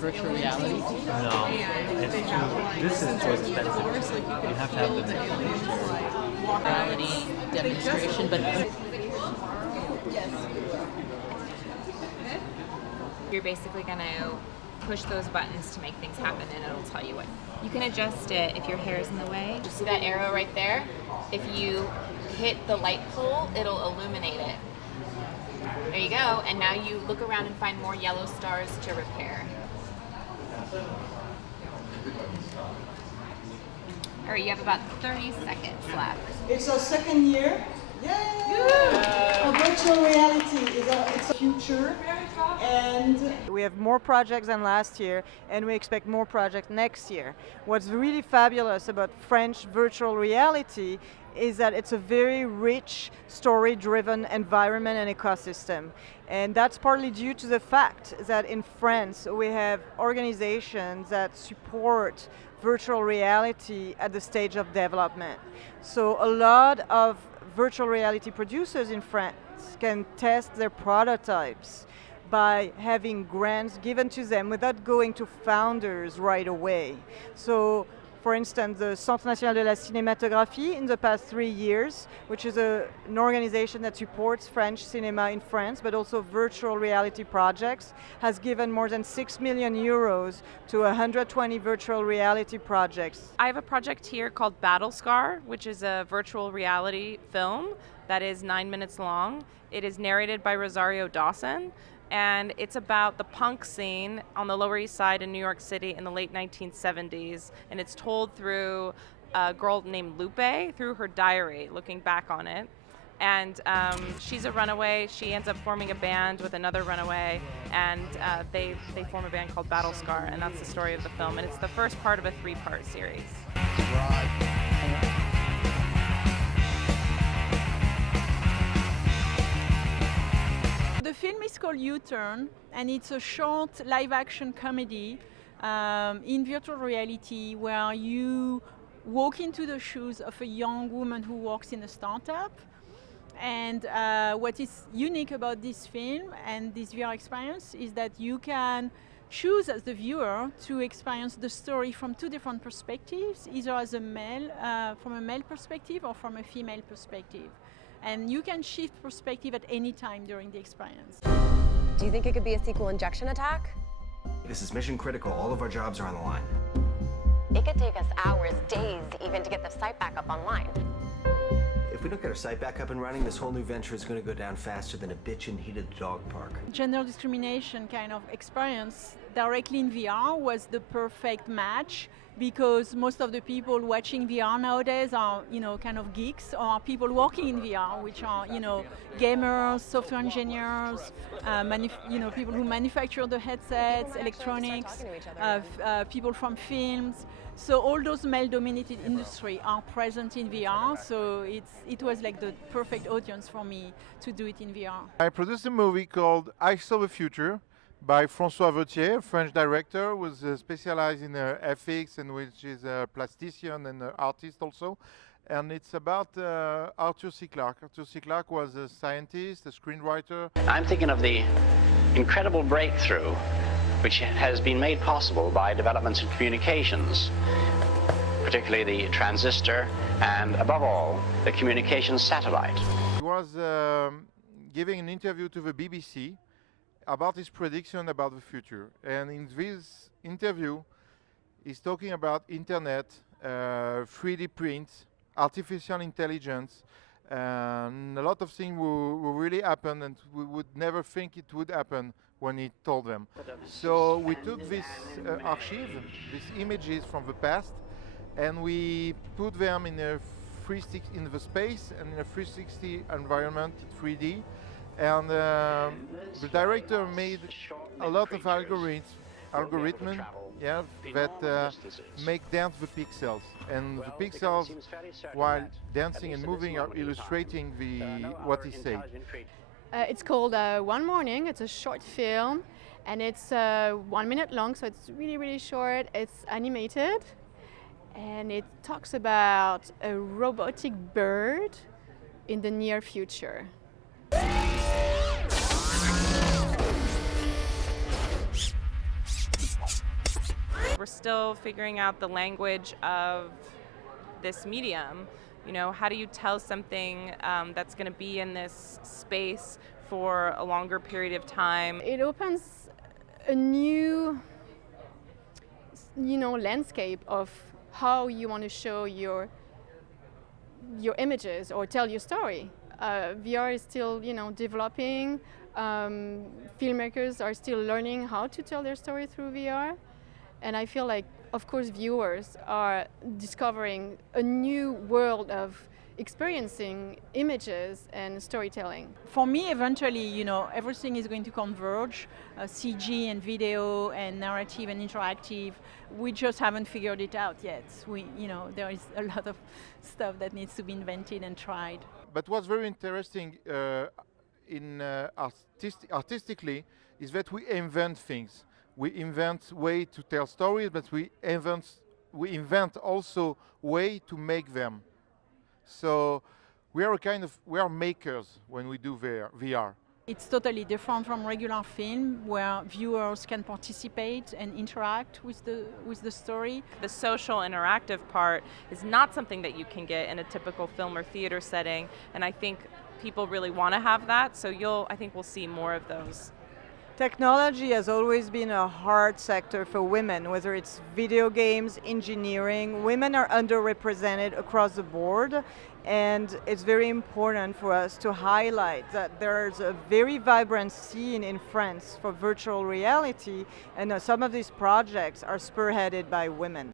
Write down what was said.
Virtual reality. No, it's too. This is too expensive. You have to have the Reality demonstration, but You're basically going to push those buttons to make things happen, and it'll tell you what. You can adjust it if your hair is in the way. You see that arrow right there? If you hit the light pole, it'll illuminate it. There you go, and now you look around and find more yellow stars to repair. All right, you have about 30 seconds left. It's our second year. Yay! Virtual reality is it's a future, and we have more projects than last year, and we expect more projects next year. What's really fabulous about French virtual reality is that it's a very rich, story-driven environment and ecosystem. And that's partly due to the fact that in France we have organizations that support virtual reality at the stage of development. So a lot of virtual reality producers in France can test their prototypes by having grants given to them without going to founders right away. So, for instance, the Centre National de la Cinématographie in the past 3 years, which is an organization that supports French cinema in France, but also virtual reality projects, has given more than 6 million euros to 120 virtual reality projects. I have a project here called Battle Scar, which is a virtual reality film that is 9 minutes long. It is narrated by Rosario Dawson, and it's about the punk scene on the Lower East Side in New York City in the late 1970s, and it's told through a girl named Lupe, through her diary, looking back on it. And she's a runaway. She ends up forming a band with another runaway, and they form a band called Battle Scar, and that's the story of the film, and it's the first part of a 3-part series. The film is called U-Turn, and it's a short live-action comedy in virtual reality where you walk into the shoes of a young woman who works in a startup. And what is unique about this film and this VR experience is that you can choose as the viewer to experience the story from 2 different perspectives, either as a male, from a male perspective or from a female perspective. And you can shift perspective at any time during the experience. Do you think it could be a SQL injection attack? This is mission critical. All of our jobs are on the line. It could take us hours, days, even to get the site back up online. If we don't get our site back up and running, this whole new venture is going to go down faster than a bitch in heated dog park. Gender discrimination kind of experience directly in VR was the perfect match, because most of the people watching VR nowadays are, kind of geeks, or people working in VR, which are, gamers, software engineers, people who manufacture the headsets, electronics, people from films. So all those male-dominated industries are present in VR, so it was like the perfect audience for me to do it in VR. I produced a movie called I Saw the Future by François Vautier, a French director who was specialized in FX and which is a plastician and an artist also. And it's about Arthur C. Clarke. Arthur C. Clarke was a scientist, a screenwriter. I'm thinking of the incredible breakthrough which has been made possible by developments in communications, particularly the transistor and, above all, the communications satellite. He was giving an interview to the BBC about his prediction about the future. And in this interview, he's talking about internet, 3D prints, artificial intelligence, and a lot of things will really happen, and we would never think it would happen when he told them. So we took this archive, these images from the past, and we put them in a 360 in the space and in a 360 environment, 3D. And the director made a lot of algorithms that make dance the pixels. And the pixels, while dancing and moving, are illustrating what he said. It's called One Morning. It's a short film, and it's 1 minute long, so it's really, really short. It's animated, and it talks about a robotic bird in the near future. we're still figuring out the language of this medium. You know, how do you tell something that's going to be in this space for a longer period of time? It opens a new, landscape of how you want to show your images or tell your story. VR is still, developing. Filmmakers are still learning how to tell their story through VR, and I feel like, of course, viewers are discovering a new world of experiencing images and storytelling. For me, eventually, everything is going to converge, CG and video and narrative and interactive. We just haven't figured it out yet. There is a lot of stuff that needs to be invented and tried. But what's very interesting artistically is that we invent things. We invent way to tell stories, but we invent also way to make them. So we are makers when we do VR. It's totally different from regular film, where viewers can participate and interact with the story. The social interactive part is not something that you can get in a typical film or theater setting, and I think people really want to have that, so I think we'll see more of those. Technology has always been a hard sector for women, whether it's video games, engineering. Women are underrepresented across the board, and it's very important for us to highlight that there's a very vibrant scene in France for virtual reality, and some of these projects are spearheaded by women.